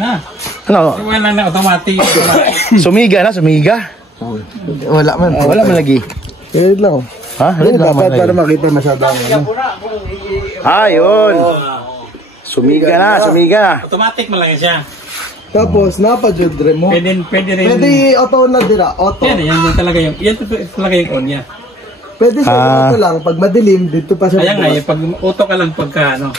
na. Ano? Wala na automatic. Sumiga na, sumiga. Wala man. Wala man lagi. Red lang. Ha? Red lang man Para lagi. makita masyadong ano. Yun. Sumiga na, sumiga na. Automatic man lang siya. Tapos napa-jud mo. Pwede rin. Pwede auto na dira, auto. Yan talaga yung on niya. Pwede sa auto lang pag madilim dito pa siya. Kaya nga, pag auto ka lang pagka ano.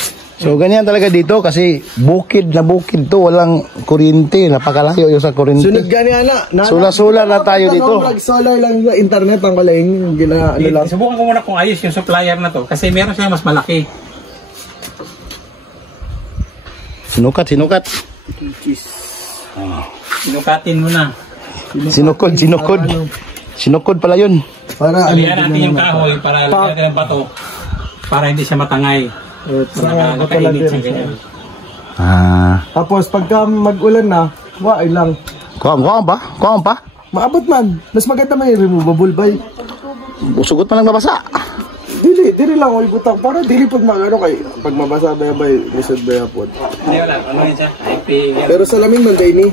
So ganyan talaga dito kasi bukid na bukid to, walang kuryente, napakalayo yung sa kuryente. Sunod gani ana. Sula-sula na tayo dito. Solar lang sa internet ang kalayng gina ano lang. Subukan ko muna kung ayos yung supplier na to kasi meron siya mas malaki. Sinukat. Sinukatin mo na. Sinukod pala yun. Para Alihan natin yung kahoy para lagyan ng bato para hindi siya matangay. Nakainit siya ganyan. Tapos pagka mag-ulan na, waay lang. Kuhaan pa? Maabot man. Mas maganda man yung removable bay. Sugot pa lang mabasa. Dili lang oy butang para dili pag magano kay pag mabasa ba bay, lisod ba yapon. Hindi wala, ano yun siya? IP. Pero sa laming man day ni.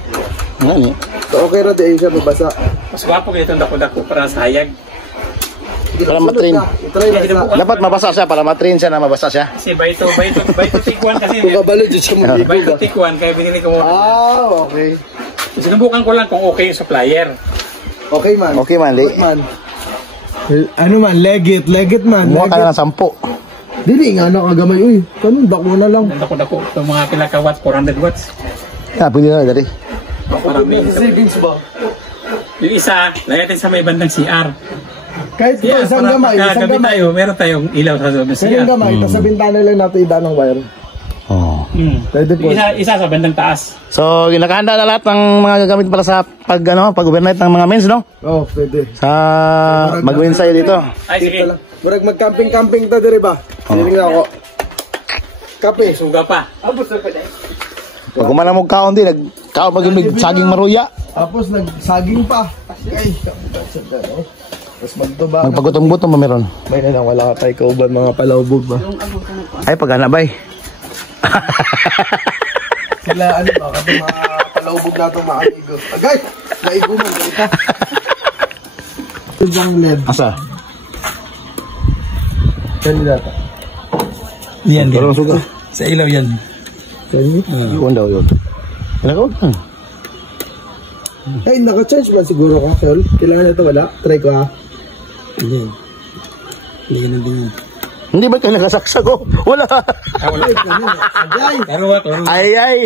Ano? So okay ra day siya mabasa. Mas gwapo kayo itong dako-dako para sa hayag. Para matrain. Try na. Dapat mabasa siya para matrain siya na mabasa siya. Kasi bayto tikwan kasi. Kung kabalo dyan siya mag-igo Bayto ka. tikwan kaya binili ko mo. Okay. Sinubukan ko lang kung okay yung supplier. Okay man. Di. Ano man, legit man. Muha ka na ng 10. Dili nga nakagamay. Uy, kanun dako na lang. Dako-dako. Itong mga pila ka watts, 400 watts. Pwede na dari. Savings ba? Yung isa, layatin sa may bandang CR. Kahit ito, isang gamay. Tayo, meron tayong ilaw sa loob ng CR. Isang gamay, tapos sa bintana lang natin iba ng wire. Pwede po. Isa sa bandang taas. So, nakahanda na lahat ng mga gagamit para sa pag-overnight ng mga men's, no? Pwede. Sa mag-win sa'yo dito. Ay, sige. Murag mag-camping ta diri ba? Siling na ako. Kape. Suga pa. Pag kumana mo kaon din, nagkaon mag-imig saging maruya. Tapos nagsaging pa. Ay, tapos magtuba. Magpagutom-gutom pa meron. May na lang, wala ka tayo kauban mga palawbog ba? Ay, pag-ana bay. Sila ano ba? Kasi mga palawbog na itong mga amigo. Agay! Naiguman ka. Ibang LED. Asa? Kanila ta. Yan, Walang suga. Sa ilaw yan. Yun daw yun. Nakaon ka. Ay, naka-charge ba siguro ka, Sol? Kailangan na ito, wala? Try ko ha. Hindi. Hindi yan ang tingin. Hindi ba kayo nakasaksak ko? Wala. Ay, kanina. Agay! Ay.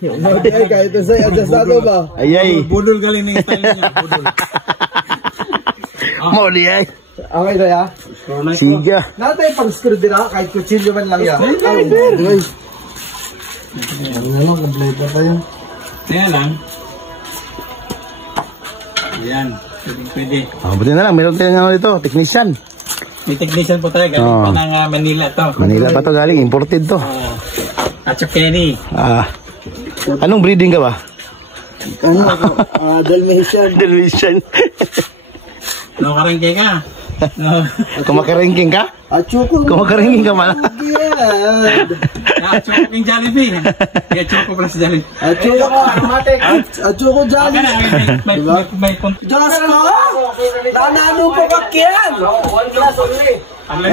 Agay, kahit na sa'yo, adjust na ito ba? Ay. Budol galing na yung style niya. Budol. Mauli ay. Okay na ya? Siga. Natay pang-screw din ha, kahit kutsilyo man lang yan. Ay, ano, complete na tayo. Kaya lang. Yan. Pwede. Buti na lang, meron tayong ano dito, technician. May technician po tayo. Galing pa ng Manila to. Manila pa to galing, imported to. Achokeni. Anong breeding ka ba? Ano ako? Dalmatian. Dalmatian. No, karangke ka. No. Kumakarangking ka? Achoko. Kumakarangking ka man. Achoko yung Jollibee. Achoko plus Jollibee. Achoko ka. Achoko Jollibee. May Diyos ko! Nanano po ka kiyan! Ano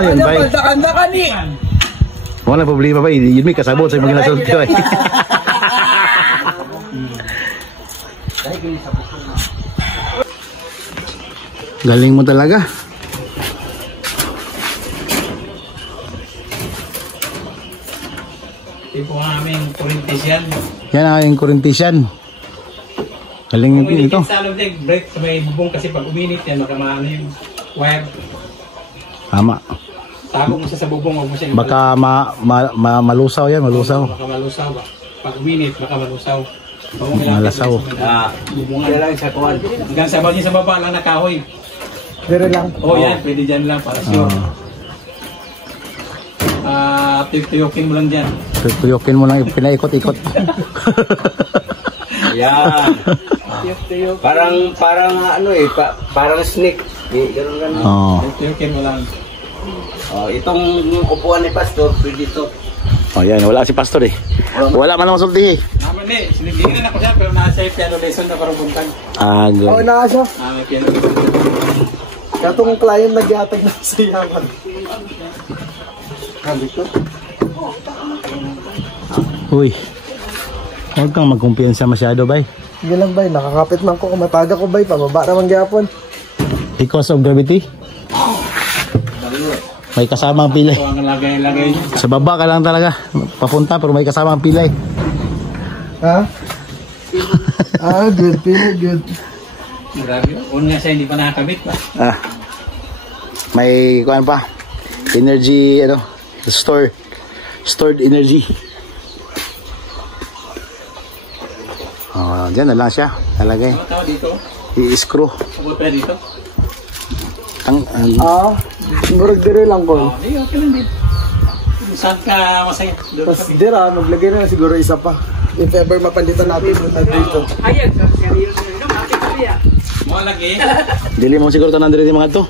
yun, bay? Kanda ka ni! Wala problema ba? Yun may kasabot sa mga nasunod ko. Galing mo talaga. Ito po ang aming kurintisyan. Yan ang aking kurintisyan. Galing din ito. Sa loob din, break sa may bubong kasi pag uminit yan, makamano yung wire. Tama. Tago mo sa bubong, huwag mo siya. Baka malusaw yan, malusaw. Baka malusaw ba? Pag uminit, baka malusaw. Malasaw. Bubungan lang sa kuwan. Hanggang sa bagay sa baba lang na kahoy. Dire lang. Yan, pwede dyan lang para sure. Tuyukin mo lang dyan. Tuyukin mo lang, pinaikot-ikot. Yan. Parang ano parang snake. Tuyukin mo lang. Itong upuan ni Pastor, pwede ito. Oh, yan. Wala si pastor eh. Wala man ang masulti eh. Naman eh, sinigilan ako siya pero nasa piano lesson na parang buntag. Ah, good. Oo, naa siya. May piano lesson. Katong client nagyatag na sa yaman. Sabi ko. Uy. Huwag kang magkumpiyansa masyado, bay. Sige lang, bay. Nakakapit man ko. Kumataga ko, bay. Pababa naman gyapon. Because of gravity? May kasamang pilay. Ito ang lagay niya. Sa baba ka lang talaga. Papunta pero may kasamang pilay. Ha? Good. Feel good. Grabe. Una siya hindi pa nakakabit pa. Ah. May kuan pa. Energy, stored energy. Oh, diyan na lang siya. Talagay. Ano tao dito? I-screw. Sabot pa dito? Siguro dire lang ko. Hindi, okay lang din. Saan ka masaya? Tapos dira, maglagay na siguro isa pa. If ever mapalitan natin dito. Hayag ka, kaya yun, mapit ko ya. Mo lagi. Dili mo siguro tanan diri mga to.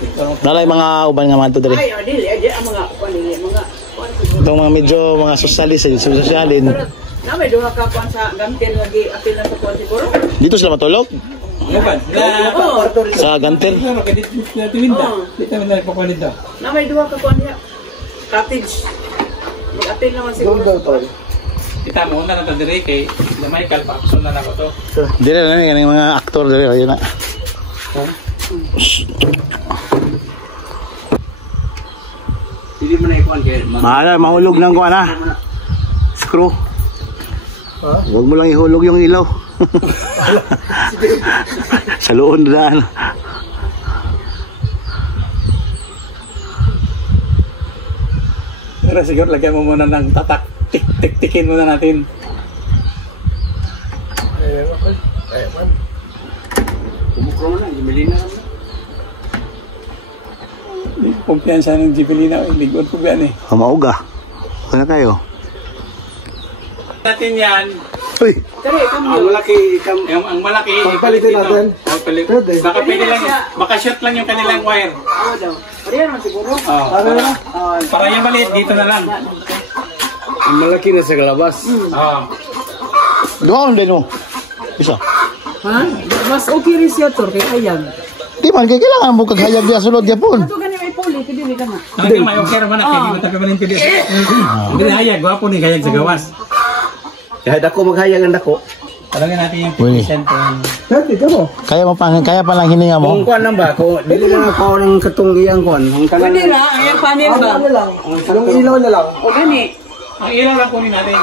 Ito. Nalay mga uban nga mga to diri. Ay, dili, ang mga kanili, mga Itong mga medyo mga sosyalin. na may duha ka kuan sa gantel lagi apil na sa kuan siguro. Dito sila matulog Laban. sa gantel. Ano ka dito na tiwinda? Dito na nagpapalit daw. Na may duha ka kuan niya. Cottage. Mag-apil naman siguro. Go daw, Kita mo na lang dire kay na Michael Paxson na ako to. Dili na yung mga aktor diri ayun na. Hindi mo na ikuan kay Mahala mahulog ng kuan ha. Screw. Ha? Huwag mo lang ihulog yung ilaw. Sa loon na daan. Pero siguro lagyan mo muna ng tatak. Tik-tikin muna natin. kumukro na, Jimelina na. Hindi ko kumpiyansa ng Jimelina. Ligod ko ba eh. Mauga. Wala kayo. Natin yan. Uy. Dali, kamo. Ang malaki. Pagpalitin natin. Pwede. Baka pwede lang. Baka shoot lang yung kanilang wire. Oo daw. Pariyan naman siguro. Oh. Para yung maliit dito na lang. Ang malaki na sa labas. Oh. Doon din mo. Isa. Ha? Mas okay rin siya to kay Ayag. Di man kailangan mo kaghayag dia sulod yapon. Ito ganyan may puli, pwede ka na. Talagang may okay naman na. Kaya di matabi man yung pili. Hindi na hayag. Gwapo ni hayag sa gawas. Kahit ako maghayag ang dako. Talaga natin yung Uy. 50%. Dati ka mo. Kaya pa lang hininga mo. Kung kuan lang ba, kung dili lang ako ng katunggian kuan. Ang tanan Pwede na, ang panel ba? Ano lang? Yung ilaw na lang. O gani. Ang ilaw lang kunin natin.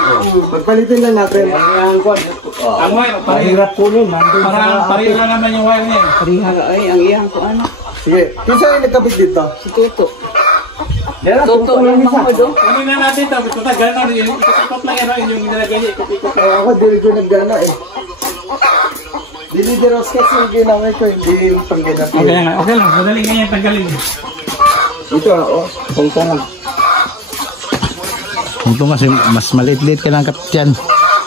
Pagpalitin lang natin. ang kuan. Ang wire. Mahirap kunin. Nandun sa Pareho lang naman yung wire niya. Ay, ang iyang ko ano. Sige. Kinsa yung nagkabit dito? Si Tuto. Dera, Tuto yung mga do. Kunin na natin ito. Ito gano'n. Ikot lang yan. Yung nilagay niya. Ikot-ikot. Ako, dili ko naggana eh. Dili dero sketch yung ginawin ko. Hindi yung pangginap. Okay lang. Okay lang. Madali nga yan tanggalin. Ito oh. Tungtong lang. Ito kasi mas maliit-liit ka lang katyan.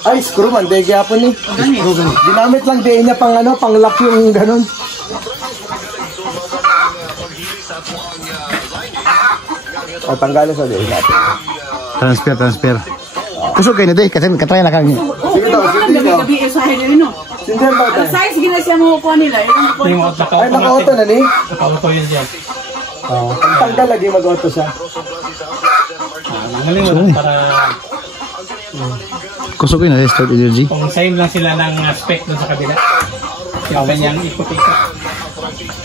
Ay, screw man. Dahil gyapon eh. Ginamit lang din niya pang ano, pang lock yung ganun. O, tanggalin sa din natin. Transfer. Kusog kayo na day kasi katry na kang Sige daw, sige daw. Gabi usahin niyo no. Sindihan daw tayo. Size gina siya mo ko nila. Ilang po. Yung Ay, naka-auto na ni. Naka-auto yun dyan. Ang tanggal lagi mag-auto siya. Nangaling mo para kusog kayo na day stored energy. kung same lang sila ng spec doon sa kabila. Yung kanyang ikot-ikot.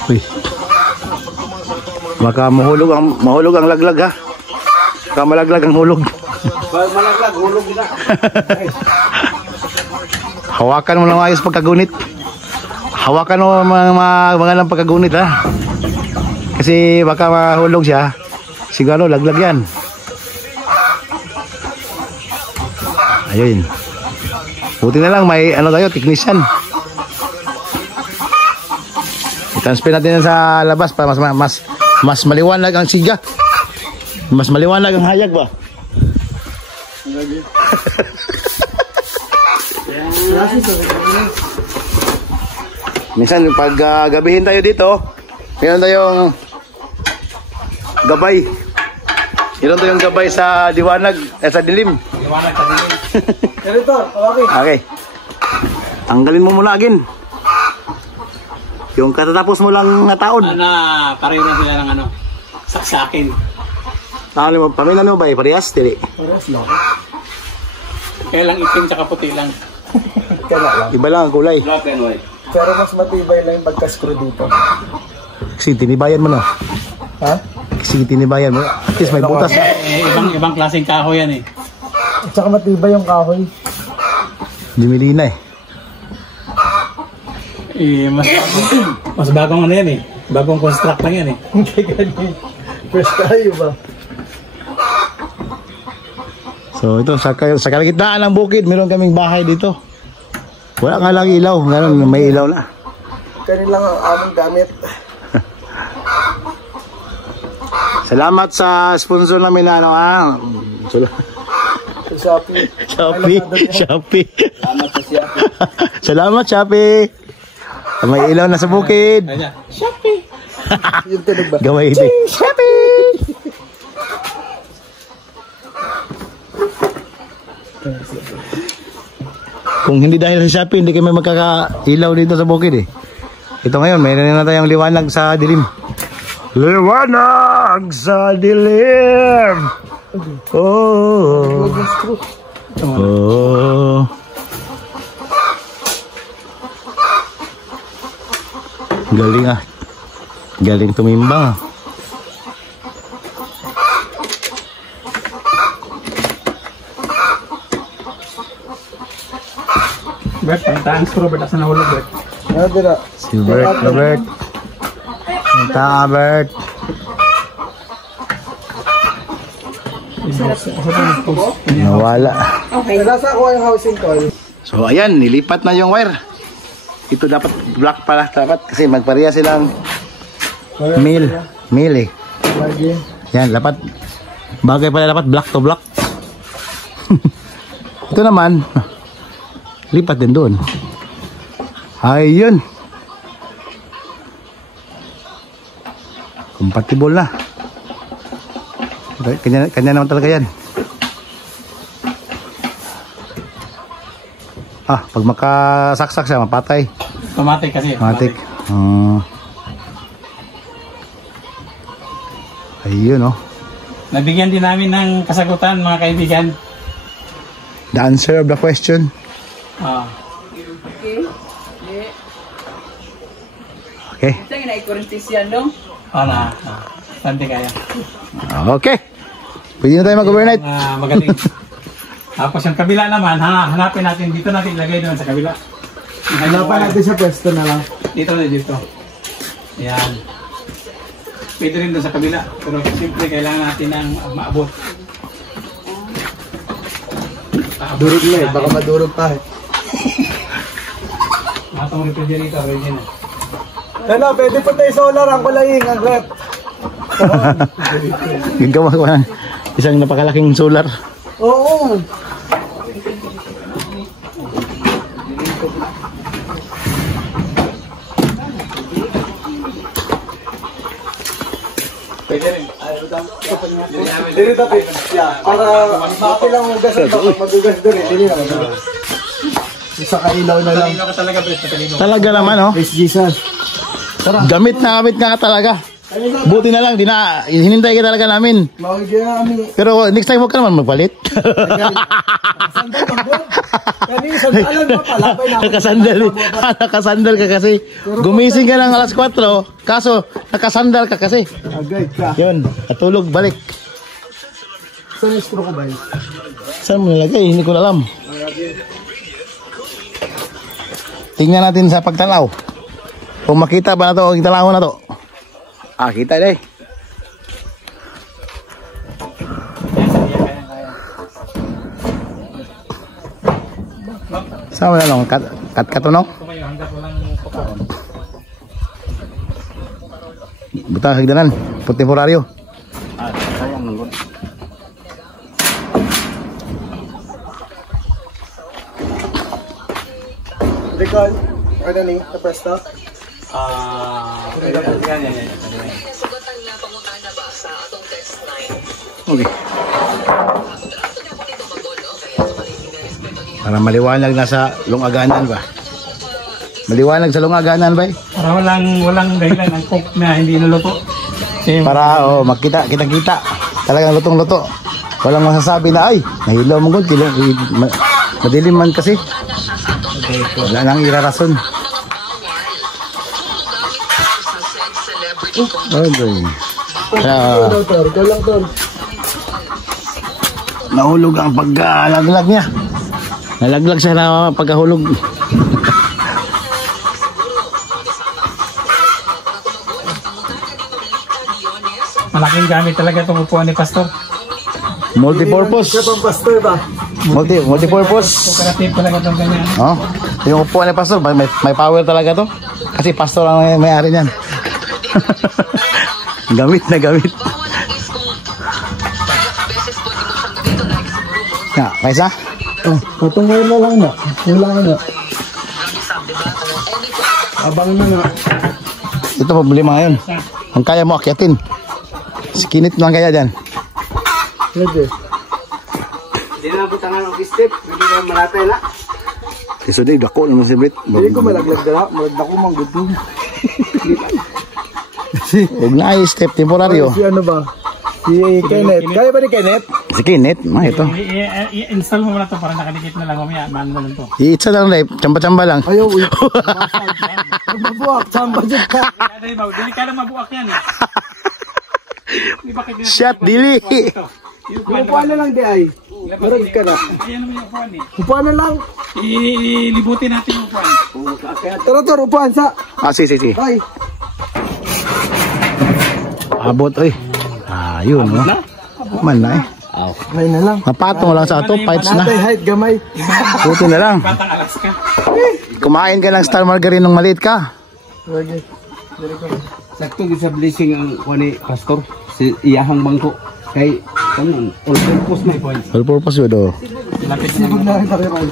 Uy. Baka mahulog ang laglag ha. Baka malaglag ang hulog. Malaglag hulog na. Hawakan mo lang ayos pagkagunit. Hawakan mo mga lang pagkagunit ha. Kasi baka mahulog siya. Siguro laglag yan. Ayun. Buti na lang may ano tayo, technician. I-transfer natin yan sa labas para mas maliwanag ang siga. Mas maliwanag ang hayag ba? Minsan pag gabihin tayo dito, meron tayong gabay. Yun to yung gabay sa liwanag, sa dilim. Liwanag ka din. Ganito, okay. Okay. Tanggalin mo muna agin. Yung katatapos mo lang na taon. Pareho na sila ng ano, sa akin. Ano mo, paminan mo ba eh? Parehas? Dili. Pares lang. Kaya lang itim tsaka puti lang. Kaya lang. Iba lang ang kulay. Black and white. Pero mas matibay lang yung pagka-screw dito. Kasi tinibayan mo na. Ha? Kasi tinibayan mo. At least may butas na. Ibang klaseng kahoy yan eh. At saka matibay yung kahoy. Dumili na eh. Mas bagong ano yan eh. Bagong construct lang yan eh. Hindi ganyan. Fresh tayo ba? So ito, sa kalagitnaan ng bukid, meron kaming bahay dito. Wala nga lang ilaw. Ngayon, may ilaw na. Kanin lang ang aming gamit. Salamat sa sponsor namin na ano Sa Shopee. Shopee. Salamat Shopee. May ilaw na sa bukid. Shopee! Yung tunog ba? Gaway ito. Shopee! Kung hindi dahil sa Shopee, hindi kami magkakailaw dito sa bukid eh. Ito ngayon, mayroon na tayong liwanag sa dilim. Liwanag sa dilim! Oh! Oh! Galing ah. Galing tumimbang ah. Bert, pantahan sa Robert asa nahulog Bert. Ano din na? Si Robert. Punta Bert. Nawala. Okay. Nasa ako yung housing call. So ayan, nilipat na yung wire. Ito dapat black pala dapat kasi magpareha silang mil eh. Lagi. Yan, dapat bagay pala dapat black to black. Ito naman lipat din doon. Ayun. Compatible na. Kanya naman talaga yan. Pag makasaksak siya, mapatay. Automatic kasi. Automatic. Ayun oh. Nabigyan din namin ng kasagutan mga kaibigan. The answer of the question. Okay. Ito yung na-ikurentes yan, no? Sante kaya. Okay. Pwede na tayo mag-overnight. Magaling. Tapos yung kabila naman, hanapin natin. Dito natin ilagay doon sa kabila. Hanapan natin sa pwesto na lang. Dito. Ayan. Pwede rin doon sa kabila. Pero siyempre kailangan natin ng maabot. Durog na eh. Baka madurog pa eh. Matong refrigerator, ready na. Ano, pwede po tayo solar ang kulaying, ang rep. Gagawa ko ng isang napakalaking solar. Oo. Pwede rin. Dili tapit. Para maapi lang hugasan. Baka magugas doon eh. Dili naman. Isa kailaw na lang. Talino ka talaga, Brett. Talino. Talaga naman oh. Praise Jesus. Gamit nga talaga. Buti na lang, hinintay ka talaga namin. Mawagyan kami. Pero next time huwag ka naman magpalit. Kanina sandalan pa pala. Nakasandal ka kasi. Gumising ka ng alas 4, kaso nakasandal ka kasi. Agay ka. Yun, natulog, balik. Saan yung straw ko ba yun? Saan mo nilagay? Hindi ko alam. Tingnan natin sa pagtanaw. Kung makita ba na to, ang talahon na to. Kita deh. Sama na lang, kat katunong. Buta higdanan, temporaryo. Recall. Ano ni? Sa press stop? Yan. Okay. Para maliwanag na sa lungaganan ba? Maliwanag sa lungaganan ba? Para walang dahilan ang cook na hindi nuluto. Para makita, kita-kita. Talagang lutong-luto. Walang masasabi na ay, nahilaw mo kung madilim man kasi. Wala nang irarason. Okay. Nahulog ang pagkalaglag niya. Nalaglag siya na pagkahulog. Malaking gamit talaga itong upuan ni Pastor. Multipurpose. Siya pang pastor ba? Multipurpose. Cooperative talaga itong ganyan. Oh, yung upuan ni Pastor, may power talaga to. Kasi Pastor ang may-ari niyan. Gamit na gamit. Ya, kaisa? Patungay na lang na. Wala na. Abang na nga. Ito problema ngayon. Ang kaya mo akyatin. Skinit lang kaya dyan. Pwede. Hindi na po tangan ng step. Hindi na malatay na. Kasi di, dako naman si Brit. Hindi ko malaglag na. Malaglag ko manggutong. Huwag na i-step temporaryo. Si ano ba? Si Kenneth. Kaya ba ni Kenneth? Si Kinit, ito. I-install mo na ito para nakadikit na lang mamaya. Manual lang ito. I-itsa lang live, tsamba-tsamba lang. Ayaw, uy. Mabuak, samba dyan ka. Dili ka na mabuak yan eh. Shot, dili. Upuan na lang di ay. Marag ka na. Ayan naman yung upuan eh. Upuan na lang. Ilibutin natin yung upuan. Tara, upuan sa. Si. Ay. Abot, oy. Yun, no? Man na eh. May na lang. Mapatong lang sa ato, fights na. Natay height gamay. Puti na lang. Batang Alaska. Kumain ka ng star margarine nung maliit ka. Okay. Sakto sa blessing ang kuani pastor. Si iyahang bangko. Kay kanon all purpose na. All purpose yun, oh. Sibog na kita rin.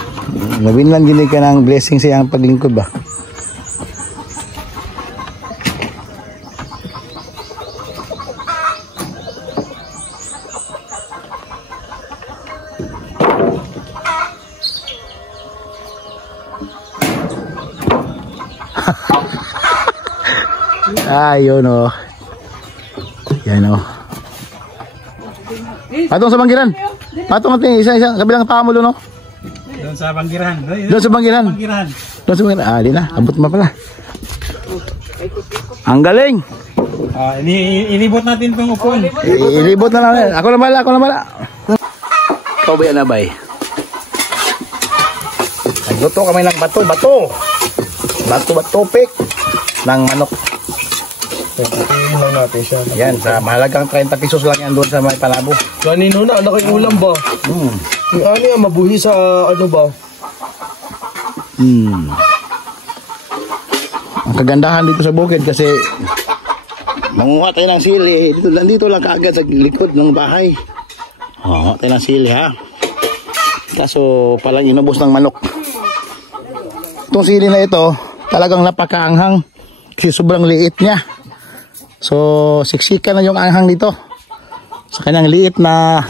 Nabinlan gini ka ng blessing sa iyang paglingkod ba? Yun, oh. Yan, oh. Patong sa banggiran. Patong natin isa kabilang tamo doon, no? Doon sa banggiran. Doon sa banggiran. Doon sa banggiran. Di na. Abot mo pala. Ang galing. Inibot natin itong upuan. Ilibot na lang. Ako na bala. Ikaw ba yan na, bay? Nagluto kami ng bato. Bato-pick ng manok. Tingnan lang natin siya. Yan, sa mahalagang 30 pesos lang yan doon sa may palabo. Kanino na, ano kayo ulam ba? Yung ano yan, mabuhi sa ano ba? Ang kagandahan dito sa bukid kasi manguha tayo ng sili. Dito lang kaagad sa likod ng bahay. Manguha tayo ng sili, ha? Kaso palang inubos ng manok. Itong sili na ito, talagang napakaanghang kasi sobrang liit niya. So, siksika na yung anghang dito sa kanyang liit na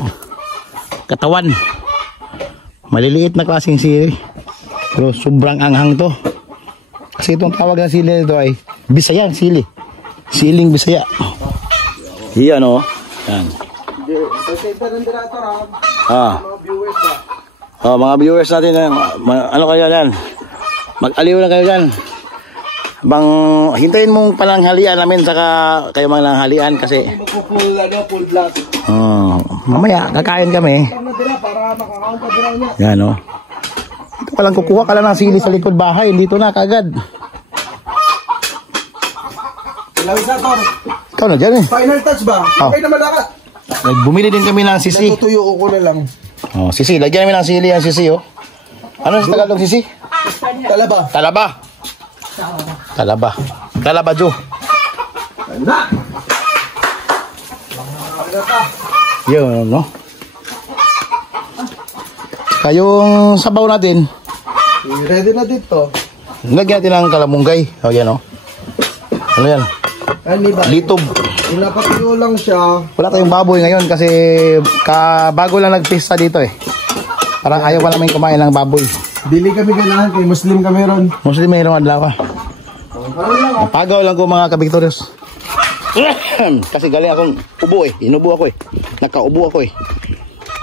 katawan. Maliliit na klaseng sili. Pero sobrang anghang to. Kasi itong tawag ng sili nito ay Bisayang sili. Siling Bisaya. Iyan, o. Yan. Mga viewers natin, ano kayo yan? Mag-aliw na kayo dyan. Bang hintayin mong palanghalian namin saka kayo mananghalian kasi Full black. mamaya kakain kami. Yan, oh. Ito ka lang kukuha ka lang ng sili sa likod bahay, dito na kagad. Ikaw na dyan, eh. Final touch ba? Okay naman na ka. Bumili din kami ng sisi. Natutuyo ko na lang. Sisi, lagyan namin ng sili ang sisi, oh. Ano sa Tagalog sisi? Talaba. Talaba, Jo. Yun, no? Kayong sabaw natin, Ready na dito. lagyan natin ng kalamunggay. O, yan, oh. Ano yan? Ano ba? Litob. Pinapatuyo lang siya. Wala tayong baboy ngayon kasi bago lang nagpista dito eh. Parang ayaw pa namin kumain ng baboy. Dili kami ganahan kay Muslim kami ron. Muslim mayroong adlaw. Pagaw lang ko mga kabiktoryos. Kasi galing akong ubo eh. Inubo ako eh. Nakaubo ako eh.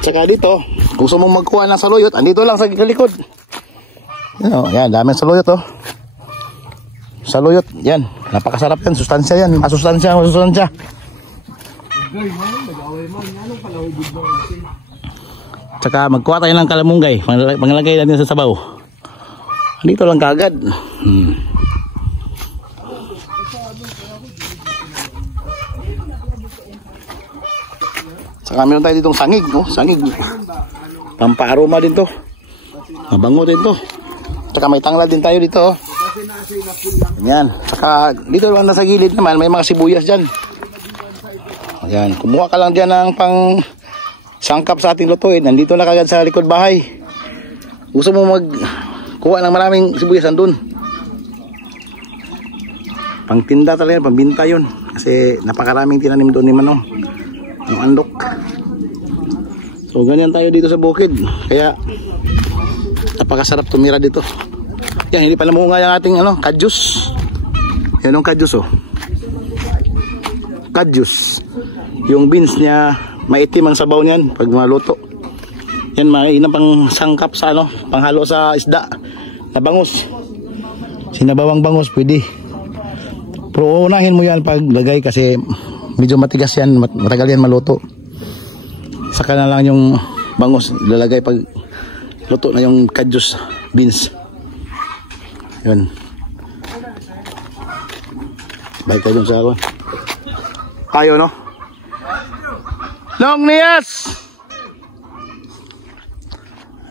Tsaka dito, kung gusto mong magkuha ng saluyot, andito lang sa likod. Yan, daming saluyot oh. Saluyot, yan. Napakasarap yan. Sustansya yan. Masustansya. Tsaka magkuha tayo ng kalamunggay. Panglagay natin sa sabaw. Dito lang kaagad. Tsaka meron tayo ditong sangig. No? Sangig. Pampaaroma din to. Mabango din to. Tsaka may tanglad din tayo dito. Oh. Yan. Tsaka dito lang nasa gilid naman. May mga sibuyas dyan. Ayan. Kumuha ka lang dyan ng pang sangkap sa ating lutuin. Nandito na kagad sa likod bahay. Gusto mo magkuha ng maraming sibuyas andun. Pangtinda talaga, pambinta yun. Kasi napakaraming tinanim doon ni Manong. Yung andok. So ganyan tayo dito sa bukid. Kaya napakasarap tumira dito. Yan, hindi pala munga yung ating kadyus. Yan yung kadyus oh. Kadyus. Yung beans niya maitim ang sabaw niyan pag maluto. Yan, mainam pang sangkap sa panghalo sa isda na bangus. Sinabawang bangus pwede. Pero unahin mo yan pag lagay kasi medyo matigas yan, matagal yan maluto. Saka na lang yung bangus lalagay pag luto na yung kadyus beans. Yun. Balik tayo dun sa ako. Kayo no? Long Nias!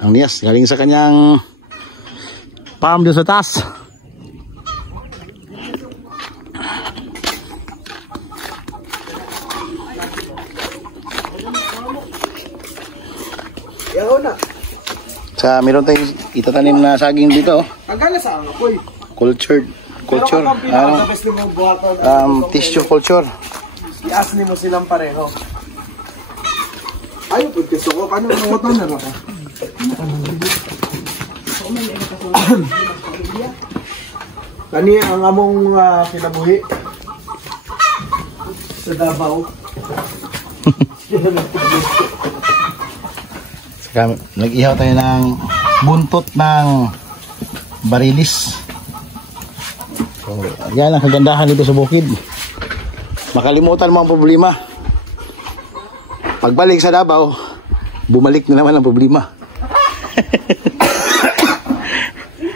Ang Nias, galing sa kanyang farm doon sa taas. Yaw na. Sa meron tayong itatanim na saging dito. Agala sa ako. Culture. Tissue culture. I-ask ni mo silang pareho. Ayaw po, gusto ko. Paano mo ito na ako? Kani ang among kinabuhi sa Davao. Saka nag-ihaw tayo ng buntot ng barilis. So, yan ang kagandahan dito sa bukid. Makalimutan mo ang problema. Pagbalik sa Davao, bumalik na naman ang problema.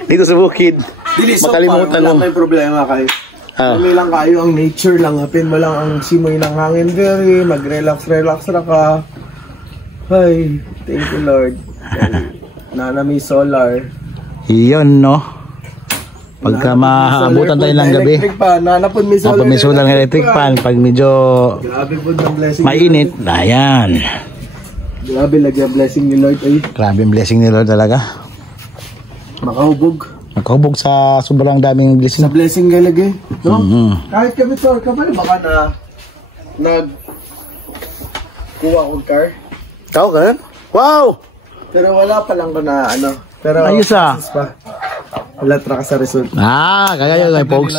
Dito sa bukid, makalimutan mo. Wala may problema kayo. Kami lang kayo, ang nature lang. Hapin mo lang ang simoy ng hangin. Very mag-relax ra ka. Ay, thank you Lord. Nanami solar. Iyon no. Pagka maabutan tayo ng gabi. Electric pan, nanapon may solar. May solar ng electric pan. Pag medyo mainit, ayan. Grabe lagi ang blessing ni Lord. Ay. Grabe ang blessing ni Lord talaga. Makahubog. Nakahubog sa sobrang daming blessing. Sa blessing galagay. No? Kahit kami to, kapag baka kuha akong car. Ikaw ka? Wow! Pero wala pa lang ko na Pero ayos ah. Wala ka sa result. Kaya yun folks.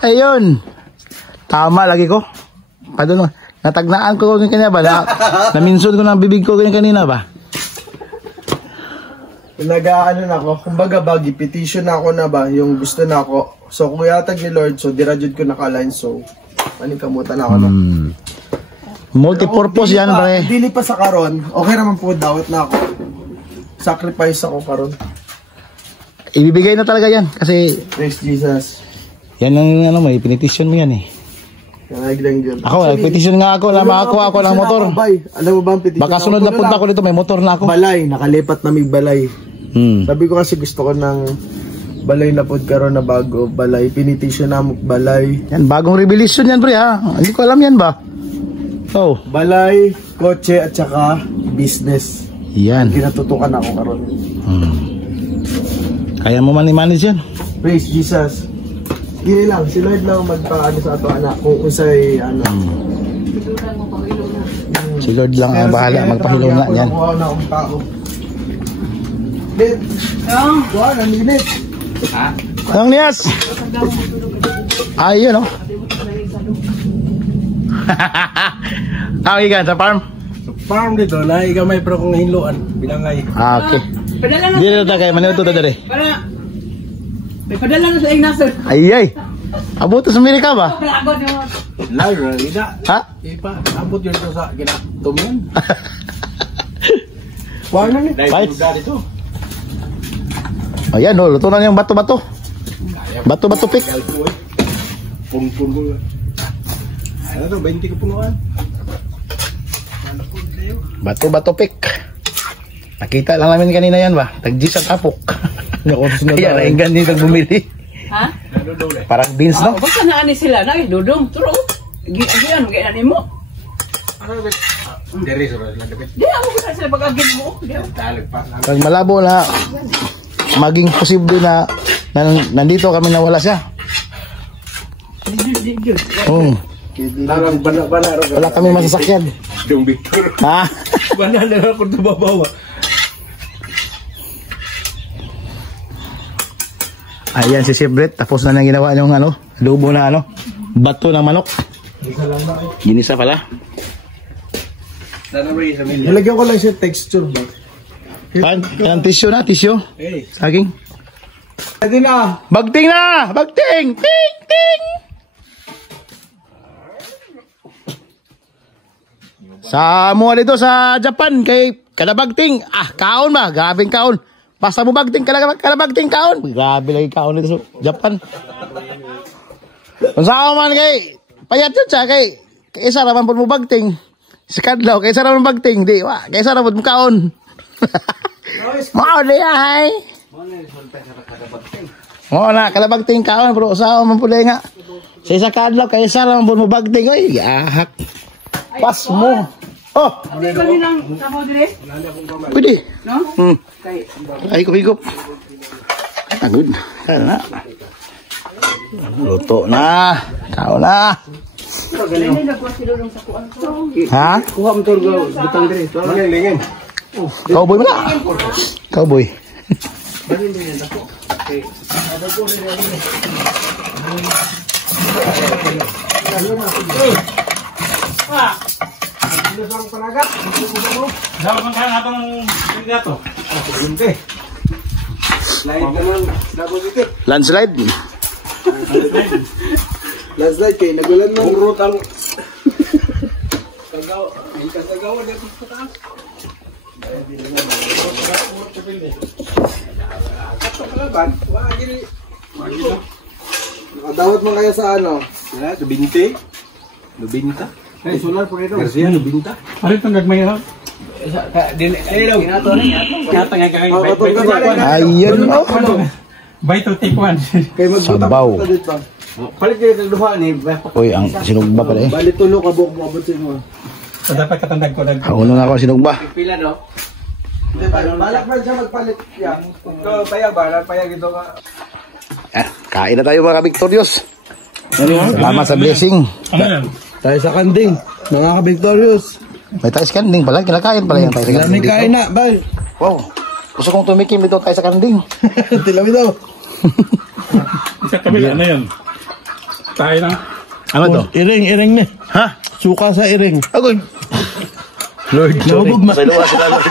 Ayun. Tama lagi ko. Padon natagnaan ko kanina ba? Naminsod ko ng bibig ko kanina ba? Nag-aano na ako. Kumbaga ba, petition na ako na ba, yung gusto na ako. So kung yatag ni Lord, so dirajud ko naka-line. So, panikamutan na ako na. Multi-purpose yan, pre. Dili pa sa karon, okay naman po, dawat na ako. Sacrifice ako karon. Ibibigay na talaga yan kasi Praise Jesus. yan ang may petition mo yan eh. Ako, petition nga ako, ako ng motor. Alam mo ba ang petition? Baka sunod na punta ko dito, may motor na ako. Balay, nakalipat na may balay. Sabi ko kasi gusto ko ng balay na pod karon na bago, balay, pinetition na mo balay. Yan, bagong revelation yan, pre ha. Hindi ko alam yan ba? Oh. Balay, kotse at saka business. Yan. Kinatutukan ako karon. Kaya mo man i-manage yan. Praise Jesus. Gini lang, si Lord lang magpaano sa ato anak kung usay ano. Si Lord lang ang bahala magpahilom na yan. Kuha na akong tao. Dit. Kuha na minit. Ang Nias. Ayun oh. Ikan sa farm. Farm dito na ikaw may pero kung hinluan bilangay. Okay. Padala na. Dito ta kay manuto ta dere. Para. May padala na sa Ignacio. Ay. Abot sa Amerika ba? Abot mo. Lager ida. Ha? Ipa abot yun sa kinatumian. Kuha na ni. Right. Ayan oh, luto na yung bato-bato. Bato-bato pick. Pun-pun ko. Ano to, 20 ko punuan. Bato-bato pick. Nakita lang namin kanina yan ba? Tag-G sa tapok. Kaya nainggan din kag bumili. Ha? Parang beans no? Basta na ani sila na dudong turo. Giyan gaya nimo. Dere sa lang dapat. Di ako bisa sila pag-agin mo. Talag pa. Pag malabo na maging posible na nandito kami nawala siya. Oh. Larang bana-bana ro. Wala kami masasakyan. Dong Victor. Ha? Bana na ako tumabawa. Ayan si Chef Brett. Tapos na nang ginawa yung ano, adobo na ano, bato ng manok. Ginisa pala. Nilagyan ko lang siya texture ba. Ang tissue na, tissue. Hey. Saging. Pwede na. Bagting na! Bagting! Ting! Ting! Sa mga dito sa Japan, kay kalabagting. Ah, kaon ba? Grabing kaon. Basta mo bagting, kalabagting kaon. Grabe lagi kaon dito sa Japan. Kung saan man kay, payat yun siya kay isa naman po mo bagting. Si Kadlaw, kay isa naman bagting. Di, kay isa naman mo kaon. Mao di ay. Oo na, kalabagting kaon, bro. Usawa man pula nga. Sa isa Kadlaw, kay isa naman po mo bagting. Oy, ahak. Pas mo. Oh, Ay, kami nang sabaw dire. pwede. No? Kay Ay, higop. Agud. Kana. Luto na. Kao na. Dili na ko sila sa kuan. Ha? Kuha mo turgo butang dire. Lingin. Cowboy mo na. Cowboy. Dapat man kaya atong gato. Landslide. Landslide kay nagulan ng rutang. Kagawa dito sa taas. Nakadawat man kaya sa ano? Lubinte? Lubinta? Ay, solar po ito. Garcia, Lubinta? Ano itong gagmay na? Ayun mo. By to take one. Sabaw. Palit kayo ng duha ni. Uy, ang sinugba pala eh. Bali tulo ka buok mo abot sa inyo. So dapat katandag ko. Kauno na ako sinugba. pila no. Balak man siya magpalit yan. Ito, balak payag ito ka. Kain na tayo mga Victorious. Salamat sa blessing. Ano yan? Tayo sa kanding. Mga ka-Victorious. May tayo sa kanding pala. Kinakain pala yung tayo sa kanding dito. Kain na, bay. Wow. Gusto kong tumikim dito tayo sa kanding. Tilami daw. Sa kabila na yan. Tayo na. Ano to? Iring ni. Ha? Suka sa iring. Ako. Lord, sorry. Nabubog na. Pasalawa sila, Lord.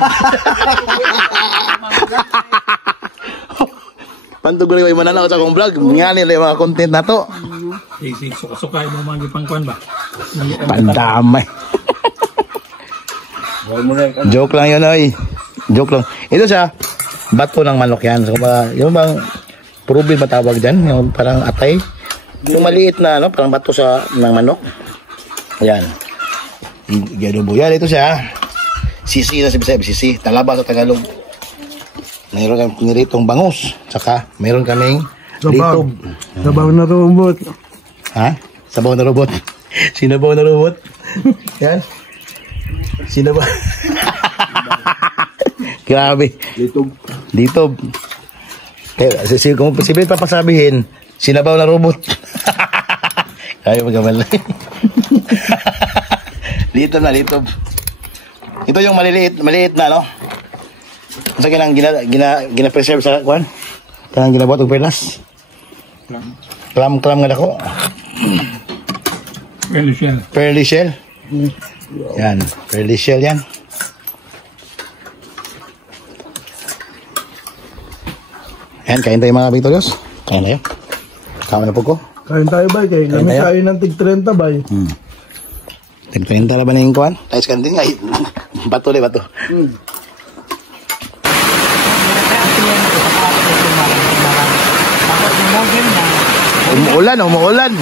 Pantog ko rin yung mananaw sa akong vlog. Nga nila yung mga content na to. Easy. Sukay mo mga gipangkuan ba? Pandamay. Joke lang yun, oy. Joke lang. Ito siya, bato ng manok yan. So, yung bang prubil ba tawag dyan? Yung parang atay. Yung maliit na, ano, parang bato sa ng manok. Ayan. Gadubo. Yan, ito siya. Sisi na si Bisaya. Sisi. Talaba sa Tagalog. Mayroon kami niritong bangus. Saka, mayroon kaming litob. Sabaw na robot. Ha? Sabaw na robot. Sinabaw na robot. Yan. Sinabaw. Grabe. Litob. Litob. Kaya, kung posible pa pasabihin, sinabaw na robot. Ayaw magkamalay. Litob na, litob. Ito yung maliit na, no? Sa kinang gina-preserve sa kwan? Kanang ginabot og perlas? Clam nga dako. Pearly shell. Yan, pearly shell yan. Yan, kain tayo mga Victorious. Kain tayo. Kain na po ko. Kain tayo ba? Kain kami tayo. tayo ng tig 30 ba? Tig-30 na ba na yung kuhan? Tayo sa kantin nga. Bato le, bato. Umuulan.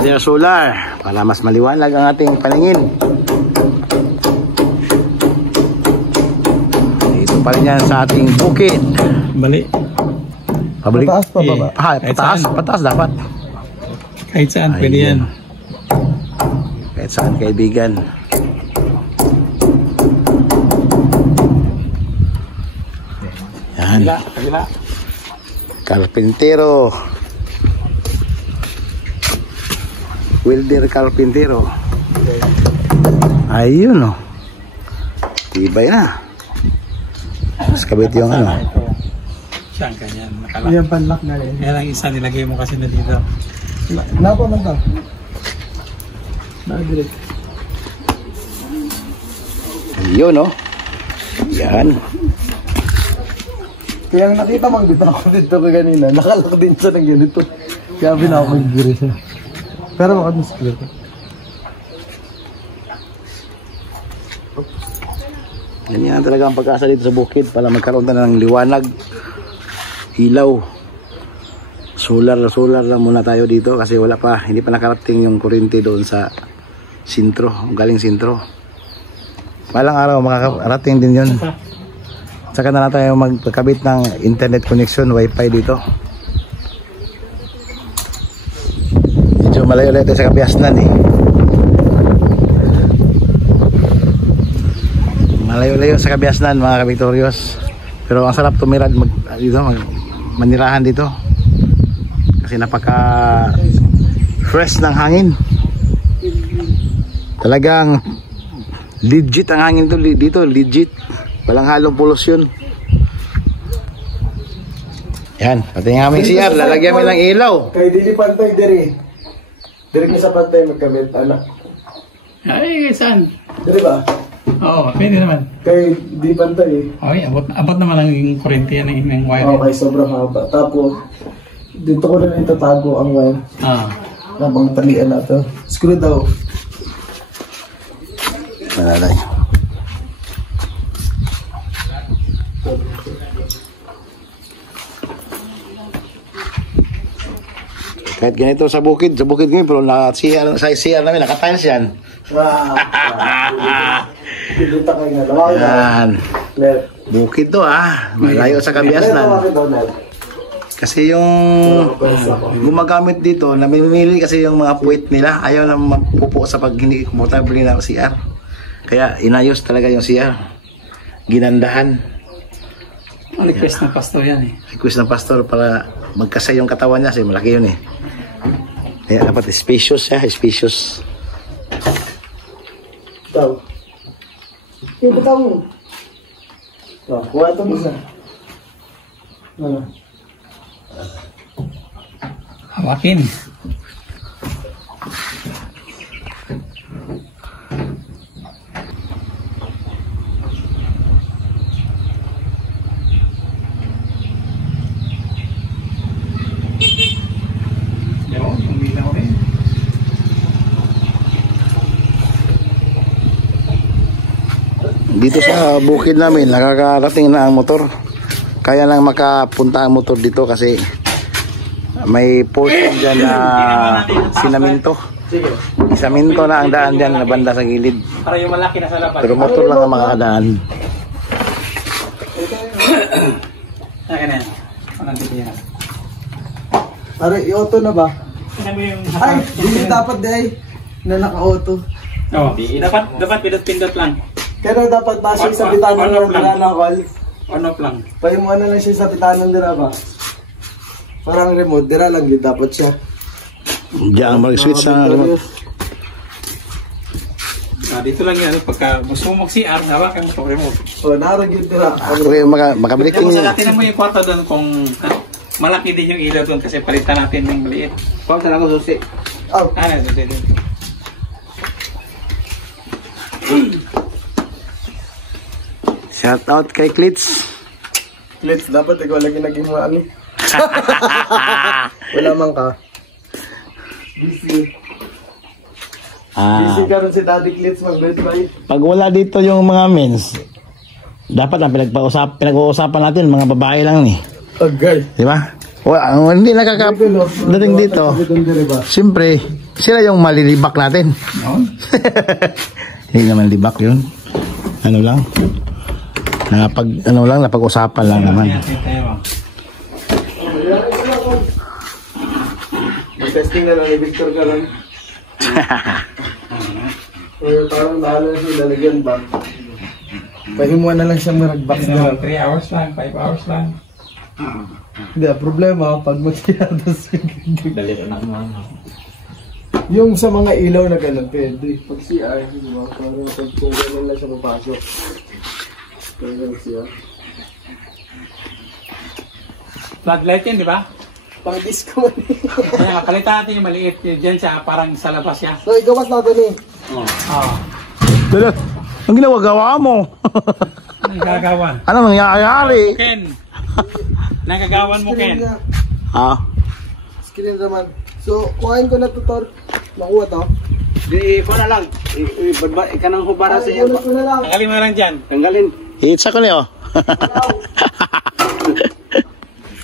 Ating solar para mas maliwanag ang ating paningin. Dito pa rin yan sa ating bukid. Bali. Pabalik. Pataas pa ba? Pataas dapat. Kahit saan, pwede yan. Kahit saan, kaibigan. Yan. Kabila. Karpintero. Welder karpintero. Ayun oh. Tibay na. Mas kabit yung ano. Saan ganyan? Nakalak. Yan panlock na rin. Yan ang isa nilagay mo kasi na dito. Napa man ka? Direct. Ayun oh. Yan. Kaya ang nakita mang dito ako dito kanina, nakalak din siya ng ganito. Kaya pinaka-giri siya. Pero bakit mas clear ka? Ganyan talaga ang pag-asa dito sa bukid para magkaroon na ng liwanag, ilaw. Solar na muna tayo dito kasi hindi pa nakarating yung kuryente doon sa sentro, galing sentro. Balang araw makakarating din yun. Saka na tayo magpakabit ng internet connection, wifi dito. Medyo malayo-layo tayo sa Kapiasnan eh. Malayo-layo sa Kapiasnan mga Ka-Victorious. Pero ang sarap tumirad manirahan dito. Kasi napaka fresh ng hangin. Talagang legit ang hangin dito, legit. Walang halong polusyon. Yan, pati ng aming CR, lalagyan mo ng ilaw. Kay dili pantay diri. Diri ka sa pantay magkabit anak. Ay, saan? Diri ba? Oo, pwede naman. Kay di pantay. Okay, abot naman ang kurente yan ng wire. Okay, sobrang haba. Tapos dito ko rin itatago ang wire. Habang talian na ito. Screw daw. Malalay. Kahit ganito sa bukid ngayon, pero sa CR namin, naka-tiles yan. Dito kayo na. Lawak na. Yan. Clear. Bukid to malayo sa Kabiasnan. Kasi yung gumagamit dito, namimili kasi yung mga puwit nila, ayaw na mapupo sa pag hindi komportable na CR. Kaya inayos talaga yung CR. Ginandahan. Request ng pastor yan eh. Request ng pastor para magkasay yung katawan niya kasi malaki yun eh. Kaya dapat spacious spacious. Daw. Yung bitaw mo. Kuha ito mo sa. Hawakin. Dito sa bukid namin, nakakarating na ang motor. Kaya lang makapunta ang motor dito kasi may portion dyan na sinaminto. Isaminto na ang daan dyan na banda sa gilid. Para yung malaki na sa labas. Pero motor lang ang makakadaan. Akin na yan. Nandito yan. Pare, i-auto na ba? Tingnan mo yung... Ay, hindi dapat day na naka-auto. Oo. Dapat pindot-pindot lang. Pero dapat ba siya sa bitanan ng dira na call? On off lang. Pahimuan na lang siya sa bitanan dira ba? Parang remote, dira lang din dapat siya. Diyan mag-switch sa remote. Dito lang yan. Pagka gusto mo mag-CR, hawakan mo itong remote. So, narag yun dira. Okay, makabreaking. Tingnan mo yung kwarto doon kung malaki din yung ilaw doon kasi palitan natin ng maliit. Kung saan ako susi. Oh, Dito. Shout out kay Klitz. let's dapat ikaw lagi naging mga ano. Wala man ka. Busy. Busy ka rin si Daddy Klitz mag-best buy. Pag wala dito yung mga mens, dapat ang pinag-uusapan natin, mga babae lang ni. Okay. Di ba? Hindi nakakadating dito. Siyempre, sila yung malilibak natin. Hindi naman libak yun. Ano lang. Napag-usapan lang naman. Testing na lang ni Victor ka lang. Parang nahala siya lalagyan ba? Pahimuan na lang siya mag-box na. 3 hours lang, 5 hours lang. Hindi, problema pag magkiyado siya. Dali na naman. Yung sa mga ilaw na ganun, pwede. Pag CR, di ba? Parang pag kung ganun lang siya papasok. Ganun siya. Floodlight yan, di ba? Pang disco man eh. Kaya nga, palitan natin yung maliit. Diyan siya, parang sa labas siya. So, igawas natin eh. Dalo, ang ginagawa mo? Anong gagawan? Ano nangyayari? Ken! Nagagawan mo, Ken. Screen naman. So, kuhain ko na to, Tor. Nakuha to. Di ko na lang. Ka nang hubara sa iyo. Kunin ko na lang. Tanggalin mo na lang dyan. Tanggalin. Hitsa ko niyo.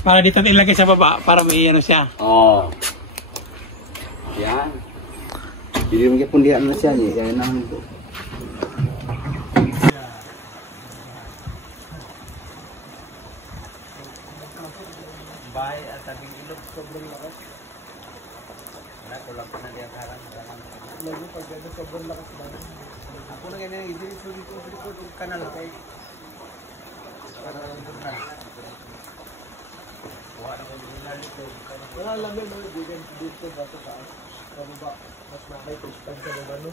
Para dito ilagay sa baba, para may ano siya. Oh. Yan. Jadi mungkin pundian na siya niya. Yan ang ito. Ako na ganyan, hindi ko kanal kay Wala lang yun, no? Dito ba ito taas? Ano ba? Mas nakay, tustan ka naman, no?